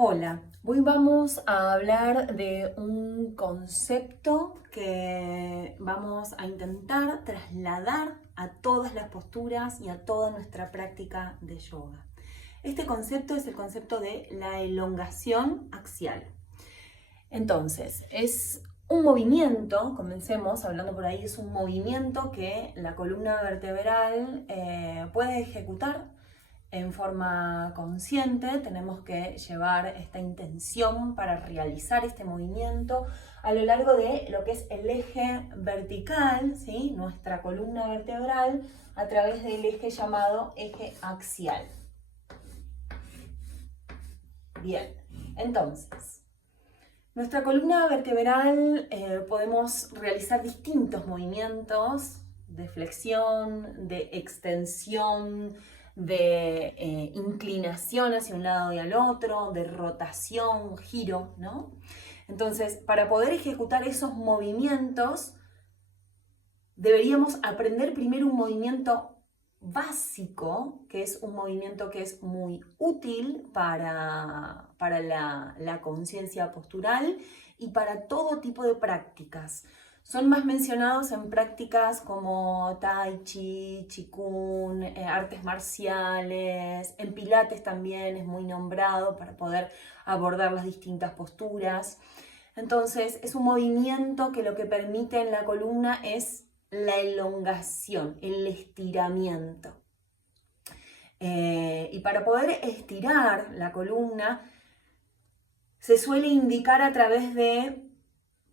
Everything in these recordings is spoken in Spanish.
Hola, hoy vamos a hablar de un concepto que vamos a intentar trasladar a todas las posturas y a toda nuestra práctica de yoga. Este concepto es el concepto de la elongación axial. Entonces, es un movimiento, comencemos hablando por ahí, es un movimiento que la columna vertebral puede ejecutar en forma consciente. Tenemos que llevar esta intención para realizar este movimiento a lo largo de lo que es el eje vertical, ¿sí? Nuestra columna vertebral, a través del eje llamado eje axial. Bien, entonces, nuestra columna vertebral podemos realizar distintos movimientos de flexión, de extensión, de inclinación hacia un lado y al otro, de rotación, giro, ¿no? Entonces, para poder ejecutar esos movimientos, deberíamos aprender primero un movimiento básico, que es un movimiento que es muy útil para la conciencia postural y para todo tipo de prácticas. Son más mencionados en prácticas como Tai Chi, Qigong, artes marciales, en Pilates también es muy nombrado para poder abordar las distintas posturas. Entonces, es un movimiento que lo que permite en la columna es la elongación, el estiramiento. Y para poder estirar la columna, se suele indicar a través de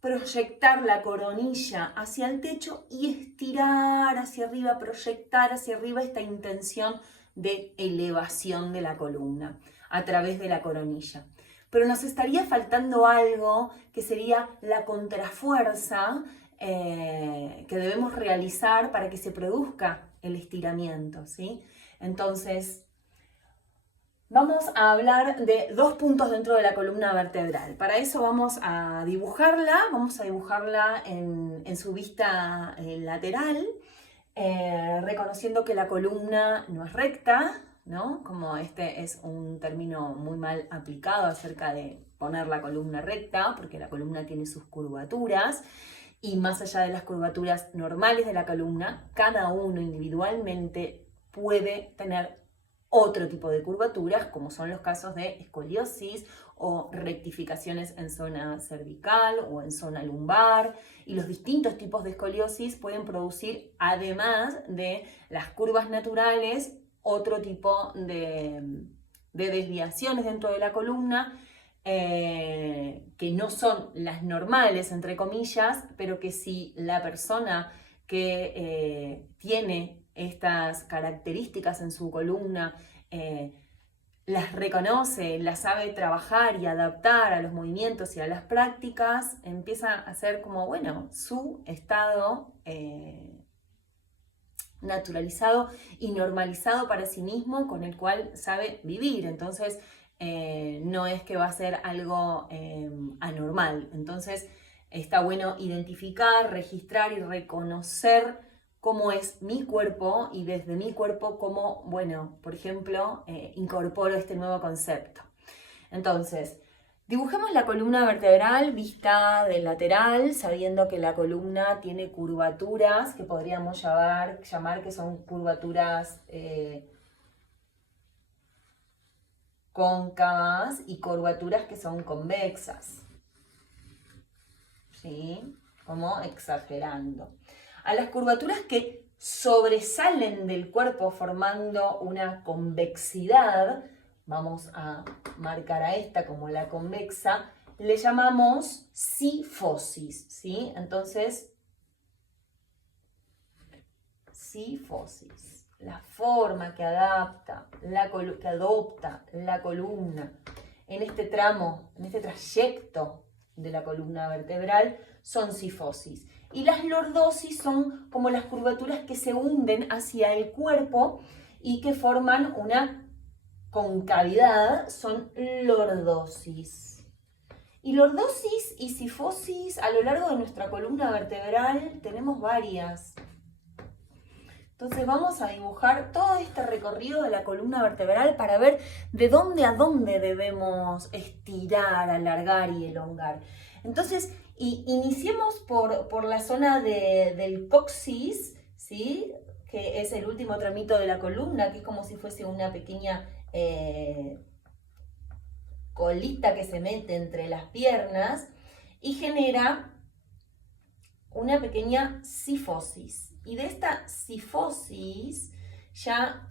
proyectar la coronilla hacia el techo y estirar hacia arriba, proyectar hacia arriba esta intención de elevación de la columna a través de la coronilla. Pero nos estaría faltando algo que sería la contrafuerza que debemos realizar para que se produzca el estiramiento, ¿sí? Entonces, vamos a hablar de dos puntos dentro de la columna vertebral. Para eso vamos a dibujarla en su vista lateral, reconociendo que la columna no es recta, ¿no? Como este es un término muy mal aplicado acerca de poner la columna recta, porque la columna tiene sus curvaturas, y más allá de las curvaturas normales de la columna, cada uno individualmente puede tener otro tipo de curvaturas, como son los casos de escoliosis o rectificaciones en zona cervical o en zona lumbar. Y los distintos tipos de escoliosis pueden producir, además de las curvas naturales, otro tipo de desviaciones dentro de la columna, que no son las normales, entre comillas, pero que si la persona que tiene estas características en su columna las reconoce, las sabe trabajar y adaptar a los movimientos y a las prácticas, empieza a ser como, bueno, su estado naturalizado y normalizado para sí mismo, con el cual sabe vivir. Entonces, no es que va a ser algo anormal. Entonces, está bueno identificar, registrar y reconocer cómo es mi cuerpo y desde mi cuerpo cómo, bueno, por ejemplo, incorporo este nuevo concepto. Entonces, dibujemos la columna vertebral vista de lateral, sabiendo que la columna tiene curvaturas que podríamos llamar que son curvaturas cóncavas y curvaturas que son convexas, ¿sí? Como exagerando. A las curvaturas que sobresalen del cuerpo formando una convexidad, vamos a marcar a esta como la convexa, le llamamos cifosis, ¿sí? Entonces, cifosis, la forma que adopta la columna en este tramo, en este trayecto de la columna vertebral, son cifosis. Y las lordosis son como las curvaturas que se hunden hacia el cuerpo y que forman una concavidad, son lordosis. Y lordosis y cifosis a lo largo de nuestra columna vertebral tenemos varias. Entonces vamos a dibujar todo este recorrido de la columna vertebral para ver de dónde a dónde debemos estirar, alargar y elongar. Entonces, iniciemos por la zona del coxis, ¿sí? Que es el último tramito de la columna, que es como si fuese una pequeña colita que se mete entre las piernas y genera una pequeña cifosis. Y de esta cifosis ya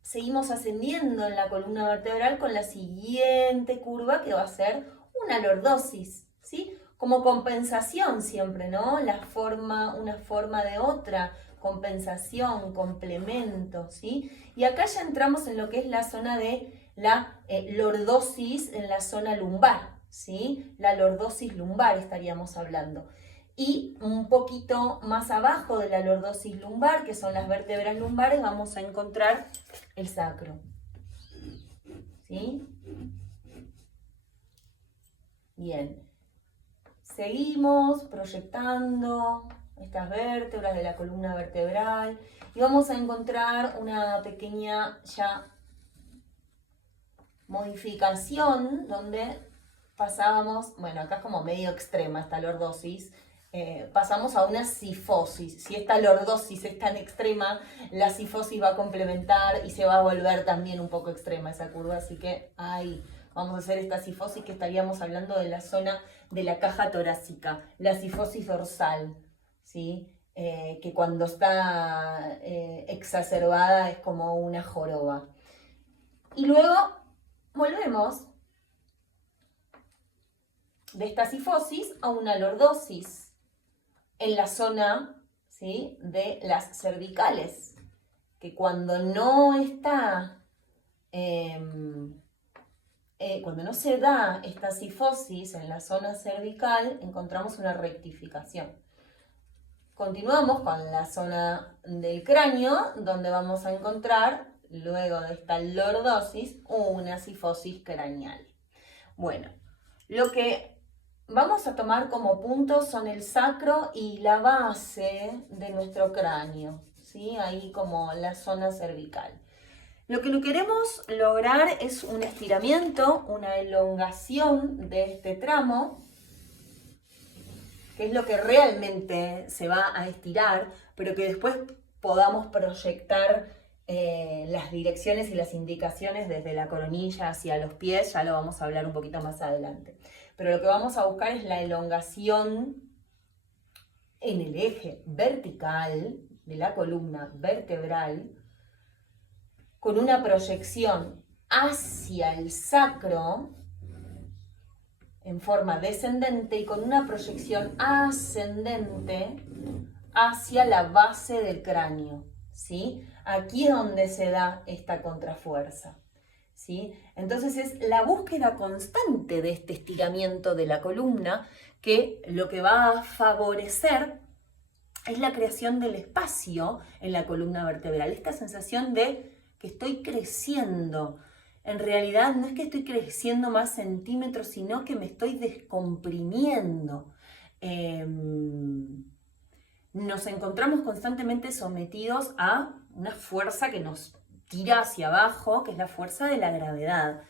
seguimos ascendiendo en la columna vertebral con la siguiente curva que va a ser una lordosis, ¿sí? Como compensación siempre, ¿no? Una forma de otra, compensación, complemento, ¿sí? Y acá ya entramos en lo que es la zona de la lordosis en la zona lumbar, ¿sí? La lordosis lumbar estaríamos hablando. Y un poquito más abajo de la lordosis lumbar, que son las vértebras lumbares, vamos a encontrar el sacro, ¿sí? Bien. Seguimos proyectando estas vértebras de la columna vertebral y vamos a encontrar una pequeña ya modificación donde pasábamos, bueno, acá es como medio extrema esta lordosis, pasamos a una cifosis. Si esta lordosis es tan extrema, la cifosis va a complementar y se va a volver también un poco extrema esa curva, así que ahí vamos a hacer esta cifosis que estaríamos hablando de la zona de la caja torácica, la cifosis dorsal, ¿sí? Que cuando está exacerbada es como una joroba. Y luego volvemos de esta cifosis a una lordosis en la zona, ¿sí?, de las cervicales, que cuando no está, cuando no se da esta cifosis en la zona cervical, encontramos una rectificación. Continuamos con la zona del cráneo, donde vamos a encontrar, luego de esta lordosis, una cifosis craneal. Bueno, lo que vamos a tomar como puntos son el sacro y la base de nuestro cráneo, ¿sí? Ahí como la zona cervical. Lo que queremos lograr es un estiramiento, una elongación de este tramo, que es lo que realmente se va a estirar, pero que después podamos proyectar las direcciones y las indicaciones desde la coronilla hacia los pies, ya lo vamos a hablar un poquito más adelante. Pero lo que vamos a buscar es la elongación en el eje vertical de la columna vertebral, con una proyección hacia el sacro en forma descendente y con una proyección ascendente hacia la base del cráneo, ¿sí? Aquí es donde se da esta contrafuerza, ¿sí? Entonces es la búsqueda constante de este estiramiento de la columna que lo que va a favorecer es la creación del espacio en la columna vertebral, esta sensación de que estoy creciendo. En realidad no es que estoy creciendo más centímetros, sino que me estoy descomprimiendo. Nos encontramos constantemente sometidos a una fuerza que nos tira hacia abajo, que es la fuerza de la gravedad.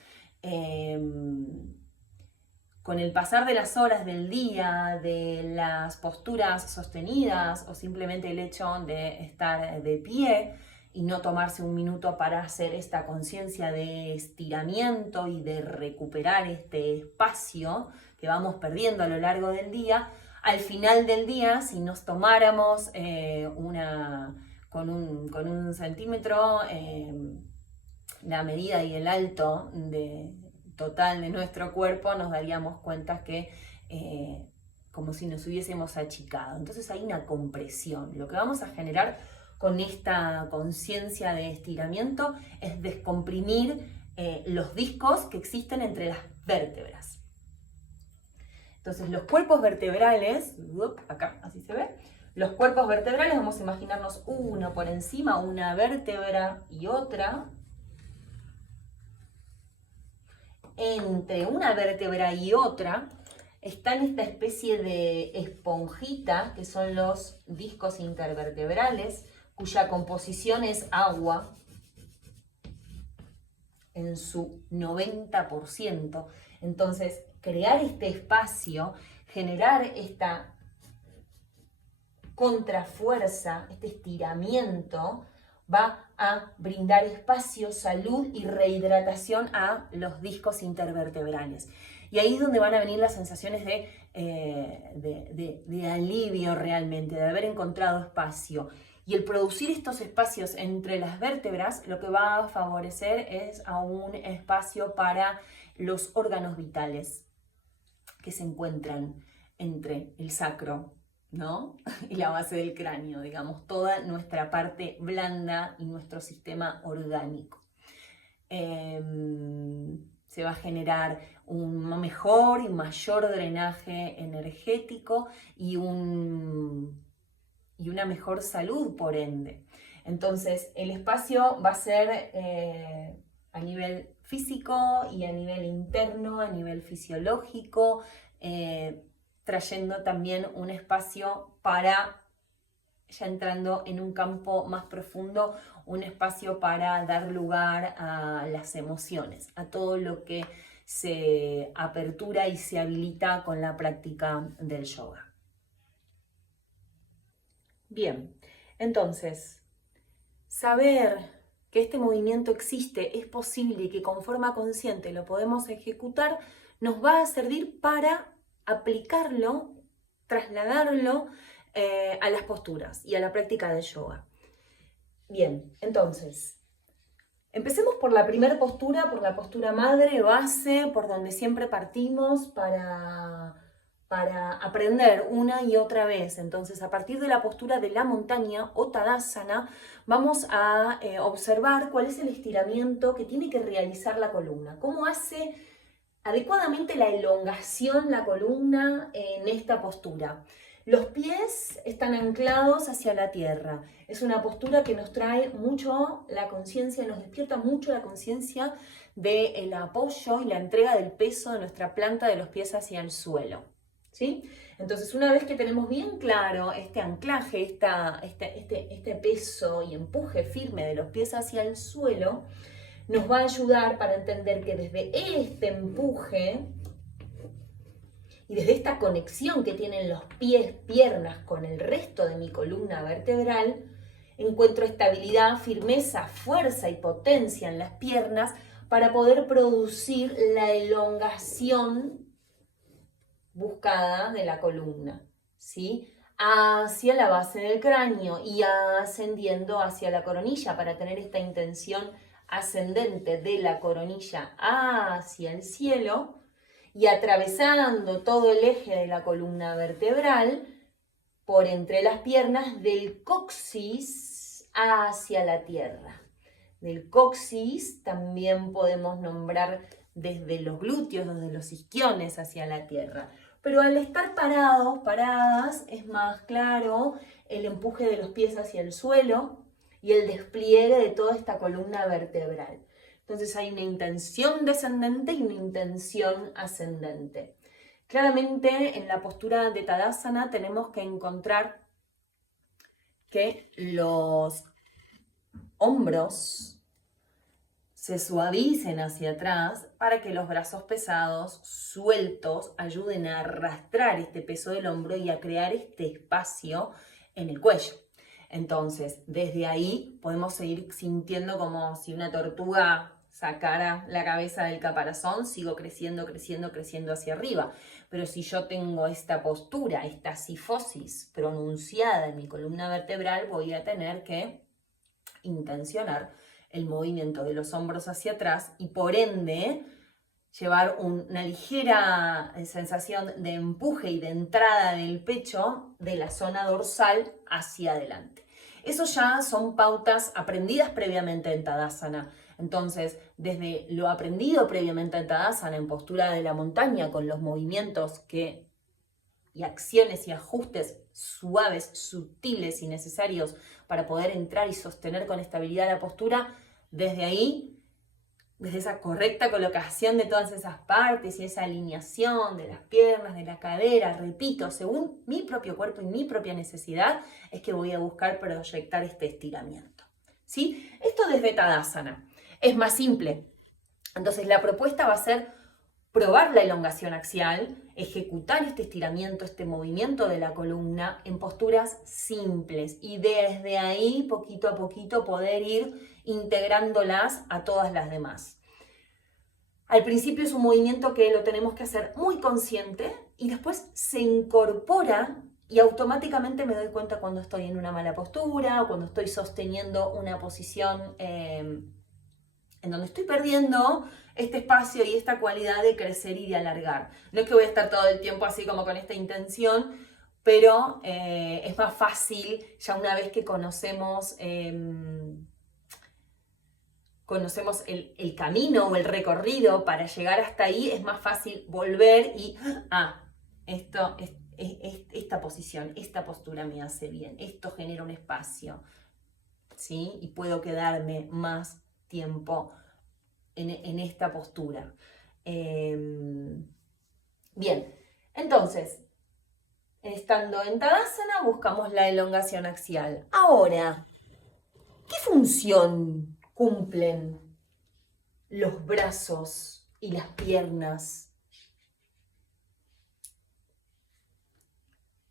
Con el pasar de las horas del día, de las posturas sostenidas o simplemente el hecho de estar de pie y no tomarse un minuto para hacer esta conciencia de estiramiento y de recuperar este espacio que vamos perdiendo a lo largo del día, al final del día, si nos tomáramos con un centímetro la medida y el alto total de nuestro cuerpo, nos daríamos cuenta que como si nos hubiésemos achicado. Entonces hay una compresión. Lo que vamos a generar con esta conciencia de estiramiento es descomprimir los discos que existen entre las vértebras. Entonces los cuerpos vertebrales, acá así se ve, los cuerpos vertebrales vamos a imaginarnos uno por encima, una vértebra y otra. Entre una vértebra y otra están esta especie de esponjita que son los discos intervertebrales. cuya composición es agua en su 90%. Entonces, crear este espacio, generar esta contrafuerza, este estiramiento, va a brindar espacio, salud y rehidratación a los discos intervertebrales. Y ahí es donde van a venir las sensaciones de alivio realmente, de haber encontrado espacio. Y el producir estos espacios entre las vértebras lo que va a favorecer es a un espacio para los órganos vitales que se encuentran entre el sacro, ¿no? Y la base del cráneo, digamos, toda nuestra parte blanda y nuestro sistema orgánico. Se va a generar un mejor y mayor drenaje energético y una mejor salud, por ende. Entonces, el espacio va a ser a nivel físico y a nivel interno, a nivel fisiológico, trayendo también un espacio para, ya entrando en un campo más profundo, un espacio para dar lugar a las emociones, a todo lo que se apertura y se habilita con la práctica del yoga. Bien, entonces, saber que este movimiento existe, es posible y que con forma consciente lo podemos ejecutar, nos va a servir para aplicarlo, trasladarlo a las posturas y a la práctica de yoga. Bien, entonces, empecemos por la primera postura, por la postura madre, base, por donde siempre partimos para aprender una y otra vez. Entonces, a partir de la postura de la montaña o Tadasana, vamos a observar cuál es el estiramiento que tiene que realizar la columna, cómo hace adecuadamente la elongación la columna en esta postura. Los pies están anclados hacia la tierra. Es una postura que nos trae mucho la conciencia, nos despierta mucho la conciencia del apoyo y la entrega del peso de nuestra planta de los pies hacia el suelo, ¿sí? Entonces, una vez que tenemos bien claro este anclaje, este peso y empuje firme de los pies hacia el suelo, nos va a ayudar para entender que desde este empuje y desde esta conexión que tienen los pies, piernas con el resto de mi columna vertebral, encuentro estabilidad, firmeza, fuerza y potencia en las piernas para poder producir la elongación buscada de la columna, ¿sí? Hacia la base del cráneo y ascendiendo hacia la coronilla para tener esta intención ascendente de la coronilla hacia el cielo y atravesando todo el eje de la columna vertebral por entre las piernas del coxis hacia la tierra. Del coxis también podemos nombrar desde los glúteos, desde los isquiones hacia la tierra. Pero al estar parados, paradas, es más claro el empuje de los pies hacia el suelo y el despliegue de toda esta columna vertebral. Entonces hay una intención descendente y una intención ascendente. Claramente en la postura de Tadasana tenemos que encontrar que los hombros se suavicen hacia atrás para que los brazos pesados, sueltos, ayuden a arrastrar este peso del hombro y a crear este espacio en el cuello. Entonces, desde ahí podemos seguir sintiendo como si una tortuga sacara la cabeza del caparazón, sigo creciendo, creciendo, creciendo hacia arriba. Pero si yo tengo esta postura, esta cifosis pronunciada en mi columna vertebral, voy a tener que intencionar el movimiento de los hombros hacia atrás y por ende llevar una ligera sensación de empuje y de entrada del pecho de la zona dorsal hacia adelante. Eso ya son pautas aprendidas previamente en Tadasana. Entonces, desde lo aprendido previamente en Tadasana, en postura de la montaña, con los movimientos y acciones y ajustes suaves, sutiles y necesarios para poder entrar y sostener con estabilidad la postura, desde ahí desde esa correcta colocación de todas esas partes y esa alineación de las piernas, de la cadera, repito, según mi propio cuerpo y mi propia necesidad, es que voy a buscar proyectar este estiramiento. ¿Sí? Esto desde Tadasana. Es más simple. Entonces la propuesta va a ser probar la elongación axial, ejecutar este estiramiento, este movimiento de la columna en posturas simples y desde ahí poquito a poquito poder ir integrándolas a todas las demás. Al principio es un movimiento que lo tenemos que hacer muy consciente y después se incorpora y automáticamente me doy cuenta cuando estoy en una mala postura o cuando estoy sosteniendo una posición en donde estoy perdiendo este espacio y esta cualidad de crecer y de alargar. No es que voy a estar todo el tiempo así como con esta intención, pero es más fácil ya una vez que conocemos el camino o el recorrido para llegar hasta ahí, es más fácil volver y, esta posición, esta postura me hace bien, esto genera un espacio, ¿sí? Y puedo quedarme más tiempo en esta postura. Bien, entonces, estando en Tadasana, buscamos la elongación axial. Ahora, ¿qué función cumplen los brazos y las piernas?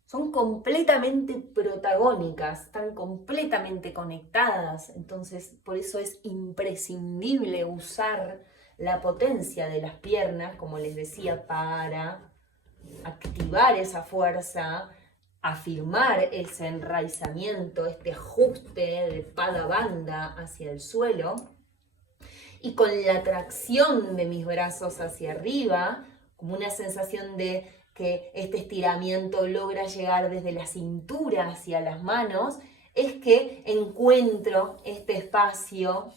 Son completamente protagónicas, están completamente conectadas, entonces por eso es imprescindible usar la potencia de las piernas, como les decía, para activar esa fuerza, afirmar ese enraizamiento, este ajuste de pada-banda hacia el suelo, y con la tracción de mis brazos hacia arriba, como una sensación de que este estiramiento logra llegar desde la cintura hacia las manos, es que encuentro este espacio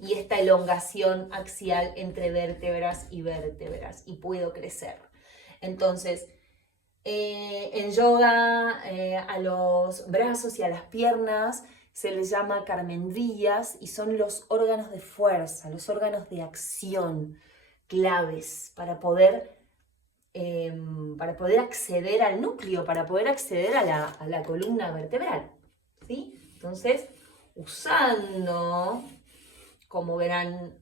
y esta elongación axial entre vértebras y vértebras y puedo crecer. Entonces, en yoga a los brazos y a las piernas se les llama karmendriyas y son los órganos de fuerza, los órganos de acción claves para poder acceder al núcleo, para poder acceder a la columna vertebral, ¿sí? Entonces, usando como gran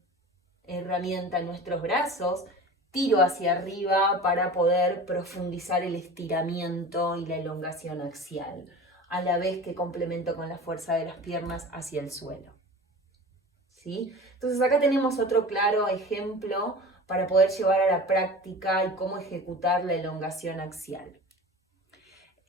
herramienta nuestros brazos, tiro hacia arriba para poder profundizar el estiramiento y la elongación axial, a la vez que complemento con la fuerza de las piernas hacia el suelo, ¿sí? Entonces acá tenemos otro claro ejemplo para poder llevar a la práctica y cómo ejecutar la elongación axial.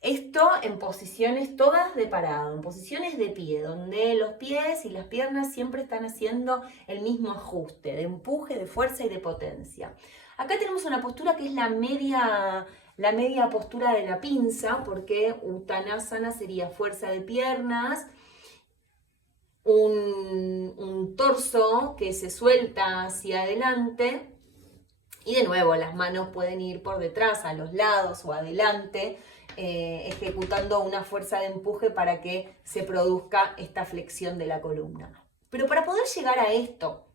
Esto en posiciones todas de parado, en posiciones de pie, donde los pies y las piernas siempre están haciendo el mismo ajuste, de empuje, de fuerza y de potencia. Acá tenemos una postura que es la media postura de la pinza, porque Uttanasana sería fuerza de piernas, un torso que se suelta hacia adelante, y de nuevo las manos pueden ir por detrás, a los lados o adelante, ejecutando una fuerza de empuje para que se produzca esta flexión de la columna. Pero para poder llegar a esto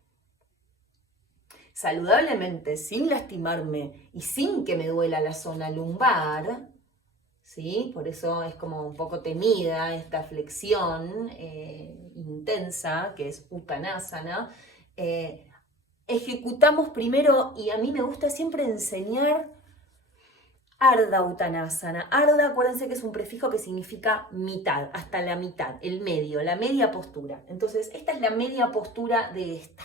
saludablemente, sin lastimarme y sin que me duela la zona lumbar, ¿sí? Por eso es como un poco temida esta flexión intensa que es Uttanasana. Ejecutamos primero, y a mí me gusta siempre enseñar Ardha Uttanasana. Ardha, acuérdense que es un prefijo que significa mitad, hasta la mitad, el medio, la media postura. Entonces, esta es la media postura de esta.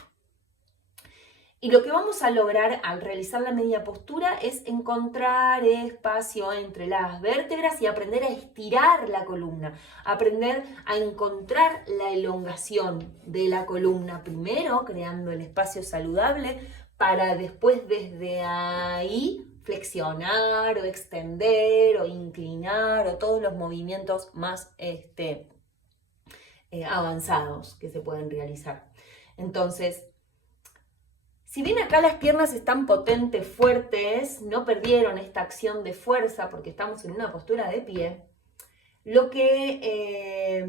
Y lo que vamos a lograr al realizar la media postura es encontrar espacio entre las vértebras y aprender a estirar la columna, aprender a encontrar la elongación de la columna primero, creando el espacio saludable, para después desde ahí flexionar o extender o inclinar o todos los movimientos más avanzados que se pueden realizar. Entonces, si bien acá las piernas están potentes, fuertes, no perdieron esta acción de fuerza porque estamos en una postura de pie, lo que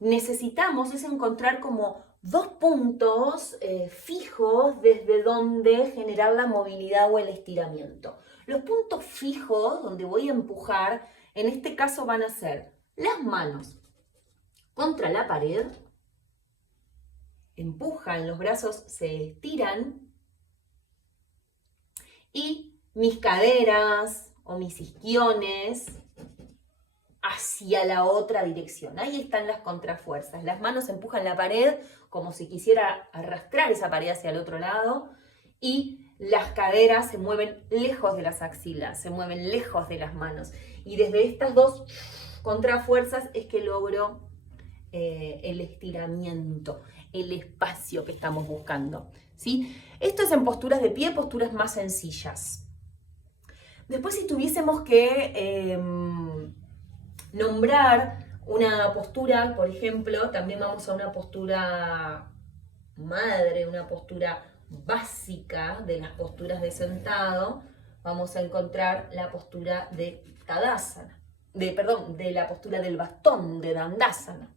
necesitamos es encontrar como dos puntos fijos desde donde generar la movilidad o el estiramiento. Los puntos fijos donde voy a empujar, en este caso van a ser las manos contra la pared, empujan, los brazos se estiran y mis caderas o mis isquiones hacia la otra dirección. Ahí están las contrafuerzas. Las manos empujan la pared como si quisiera arrastrar esa pared hacia el otro lado y las caderas se mueven lejos de las axilas, se mueven lejos de las manos. Y desde estas dos contrafuerzas es que logro el estiramiento, el espacio que estamos buscando, ¿sí? Esto es en posturas de pie, posturas más sencillas. Después, si tuviésemos que nombrar una postura, por ejemplo, también vamos a una postura madre, una postura básica de las posturas de sentado. Vamos a encontrar la postura de Tadasana, de la postura del bastón, de Dandasana.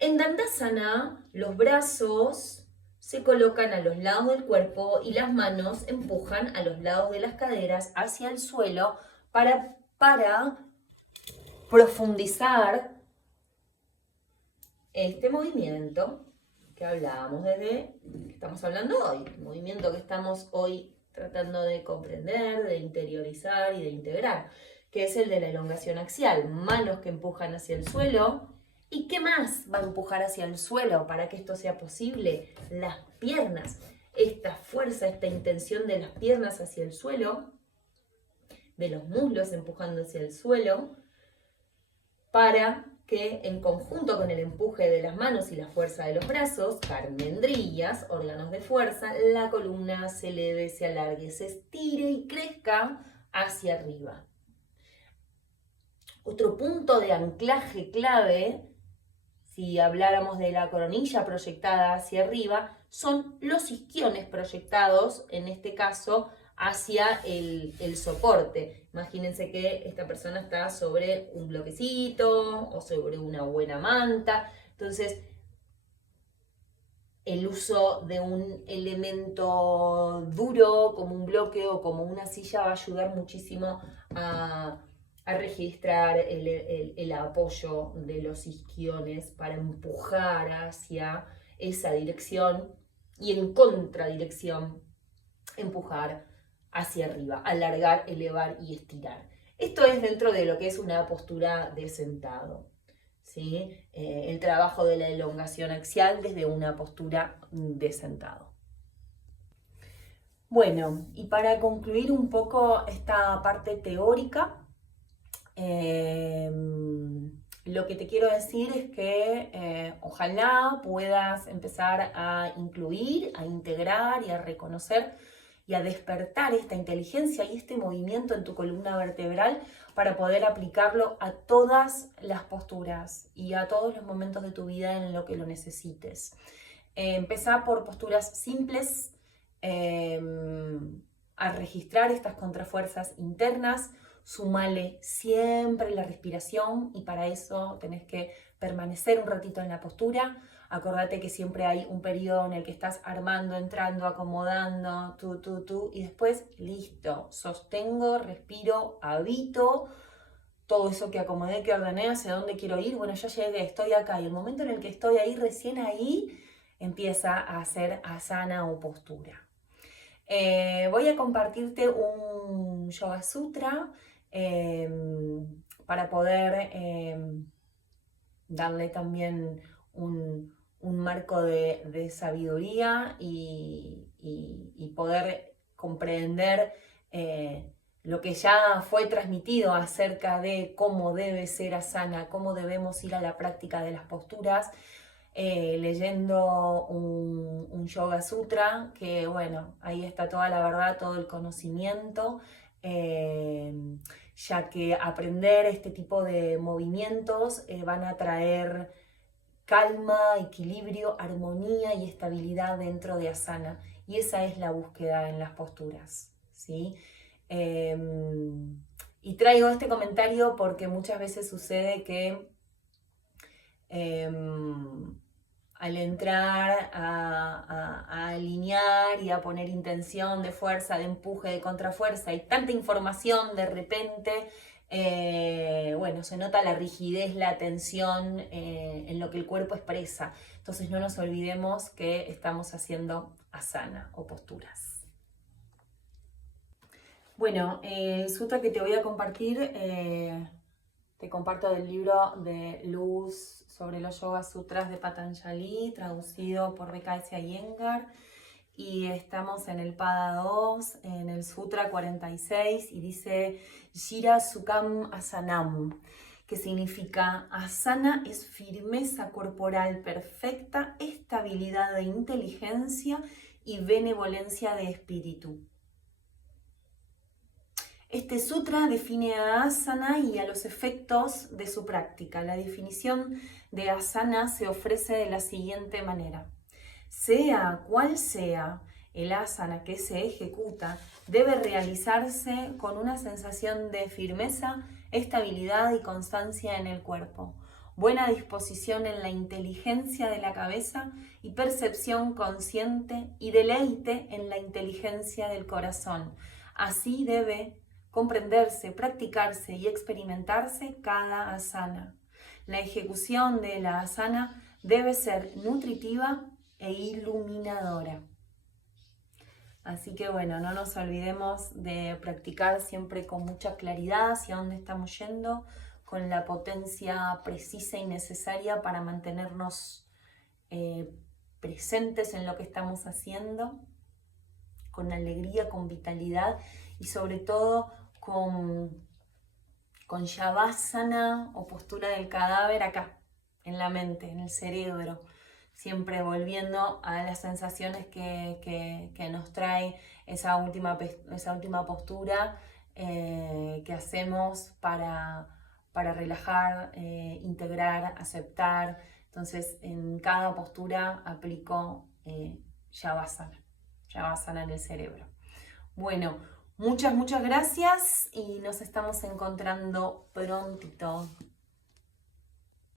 En Dandasana, los brazos se colocan a los lados del cuerpo y las manos empujan a los lados de las caderas hacia el suelo para profundizar este movimiento que hablábamos que estamos hablando hoy, el movimiento que estamos hoy tratando de comprender, de interiorizar y de integrar, que es el de la elongación axial, manos que empujan hacia el suelo. ¿Y qué más va a empujar hacia el suelo para que esto sea posible? Las piernas, esta fuerza, esta intención de las piernas hacia el suelo, de los muslos empujando hacia el suelo, para que en conjunto con el empuje de las manos y la fuerza de los brazos, carmendrillas, órganos de fuerza, la columna se eleve, se alargue, se estire y crezca hacia arriba. Otro punto de anclaje clave, si habláramos de la coronilla proyectada hacia arriba, son los isquiones proyectados, en este caso, hacia el soporte. Imagínense que esta persona está sobre un bloquecito o sobre una buena manta. Entonces, el uso de un elemento duro como un bloque o como una silla va a ayudar muchísimo a registrar el apoyo de los isquiones para empujar hacia esa dirección y en contradirección empujar hacia arriba, alargar, elevar y estirar. Esto es dentro de lo que es una postura de sentado, ¿sí? El trabajo de la elongación axial desde una postura de sentado. Bueno, y para concluir un poco esta parte teórica, lo que te quiero decir es que ojalá puedas empezar a incluir, a integrar y a reconocer y a despertar esta inteligencia y este movimiento en tu columna vertebral para poder aplicarlo a todas las posturas y a todos los momentos de tu vida en lo que lo necesites. Empezá por posturas simples, a registrar estas contrafuerzas internas. Sumale siempre la respiración y para eso tenés que permanecer un ratito en la postura. Acordate que siempre hay un periodo en el que estás armando, entrando, acomodando, y después listo, sostengo, respiro, habito, todo eso que acomodé, que ordené, hacia dónde quiero ir, bueno, ya llegué, estoy acá y el momento en el que estoy ahí, recién ahí, empieza a hacer asana o postura. Voy a compartirte un Yoga Sutra para poder darle también un marco de sabiduría y poder comprender lo que ya fue transmitido acerca de cómo debe ser asana, cómo debemos ir a la práctica de las posturas. Leyendo un Yoga Sutra, que bueno, ahí está toda la verdad, todo el conocimiento, ya que aprender este tipo de movimientos van a traer calma, equilibrio, armonía y estabilidad dentro de asana, y esa es la búsqueda en las posturas, ¿sí? Y traigo este comentario porque muchas veces sucede que al entrar a alinear y a poner intención de fuerza, de empuje, de contrafuerza, y tanta información de repente, bueno, se nota la rigidez, la tensión en lo que el cuerpo expresa. Entonces no nos olvidemos que estamos haciendo asana o posturas. Bueno, el sutra que te voy a compartir, te comparto del libro de Luz sobre los Yoga Sutras de Patanjali, traducido por B.K.S. Iyengar, y estamos en el Pada 2, en el Sutra 46, y dice Shira Sukham Asanam, que significa asana es firmeza corporal perfecta, estabilidad de inteligencia y benevolencia de espíritu. Este sutra define a asana y a los efectos de su práctica. La definición de asana se ofrece de la siguiente manera. Sea cual sea el asana que se ejecuta, debe realizarse con una sensación de firmeza, estabilidad y constancia en el cuerpo, buena disposición en la inteligencia de la cabeza y percepción consciente y deleite en la inteligencia del corazón. Así debe comprenderse, practicarse y experimentarse cada asana. La ejecución de la asana debe ser nutritiva e iluminadora. Así que bueno, no nos olvidemos de practicar siempre con mucha claridad hacia dónde estamos yendo, con la potencia precisa y necesaria para mantenernos presentes en lo que estamos haciendo, con alegría, con vitalidad y sobre todo con Shavasana o postura del cadáver acá, en la mente, en el cerebro, siempre volviendo a las sensaciones que nos trae esa última postura que hacemos para relajar, integrar, aceptar. Entonces, en cada postura aplico Shavasana en el cerebro. Bueno, muchas gracias y nos estamos encontrando prontito.